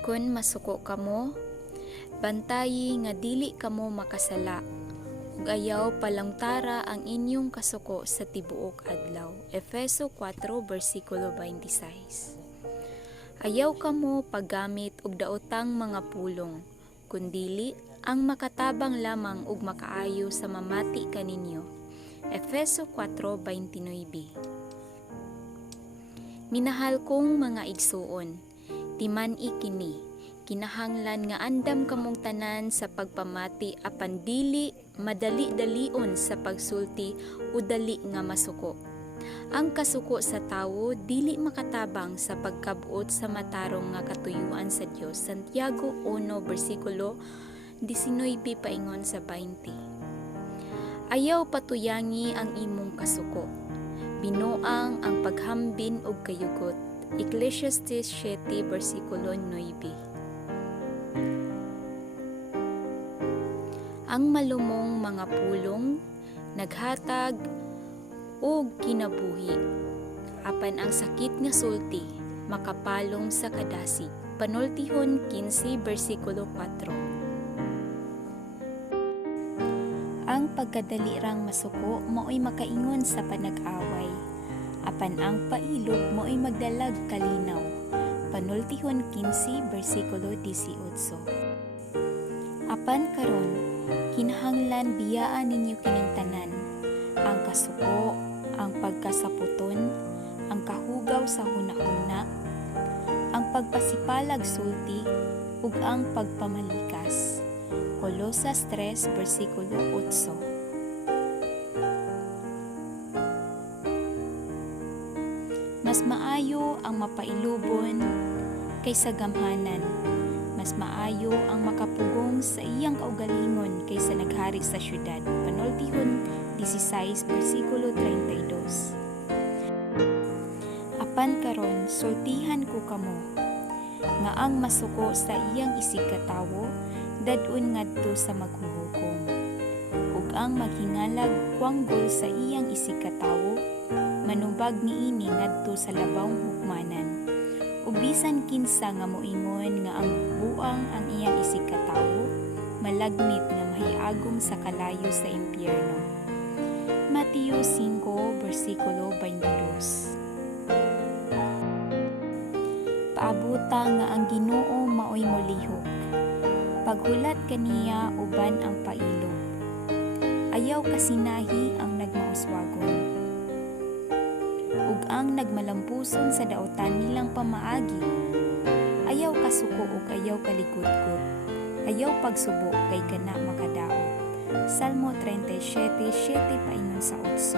Kun masuko kamo, bantayi nga dili kamo makasala, ug ayaw palangtara ang inyong kasuko sa tibuok adlaw. Efeso 4 versikulo 26. Ayaw kamo paggamit og daotang mga pulong, kundili ang makatabang lamang ug makaayo sa mamati kaninyo. Efeso 4:29. Minahal kong mga igsuon, timan-i kini, kinahanglan nga andam kamong tanan sa pagpamati apan dili madali-dalion sa pagsulti o dali nga masuko. Ang kasuko sa tawo dili makatabang sa pagkabuot sa matarong nga katuyuan sa Dios. Santiago 1 versikulo 19 paingon sa 20. Ayaw patuyangi ang imong kasuko. Binuang ang paghambin og kayugot. Ecclesiastes 7 versikulo 9. Ang malumong mga pulong naghatag og kinabuhi, apan ang sakit nga sulti makapalong sa kadasi. Panultihon 15 versikulo 4. Ang pagkadalirang masuko mao'y makaingon sa panag-away, apan ang pailog mo'y magdalag kalinaw. Panultihon 15 versikulo 18. Apan karon, kinahanglan biyaan ninyo kining tanan, ang kasuko, ang pagkasaputon, ang kahugaw sa hunahuna, ang pagpasipalag sulti, ug ang pagpamalikas. Kolosas 3 versikulo 8. Mas maayo ang mapailubon kaysa gamhanan. Mas maayo ang makapugong sa iyang kaugalingon kaysa naghari sa syudad. Panultihon 16 versikulo 32. Apan karon sultihan ko kamo nga ang masuko sa iyang isig katawo dadun ngadto sa maghuhukom, ug ang maghingalag kuanggol sa iyang isig katawo manubag niini ngadto sa labawng hukmanan. Ug bisan kinsa nga moingon nga ang buang ang iyang isig katawo malagnit nga mahiagom sa kalayo sa impyerno. Mateo 5 versikulo 22. Paabuta nga ang Ginoo maoy molihok, paghulat kaniya uban ang pailog. Ayaw kasinahi ang nagmauswagon, ug ang nagmalampuson sa daotan nilang pamaagi. Ayaw kasuko ug ayaw kaligud-gud, ayaw pagsubo kay kana makadaot. Salmo 37:7 paingon sa 8.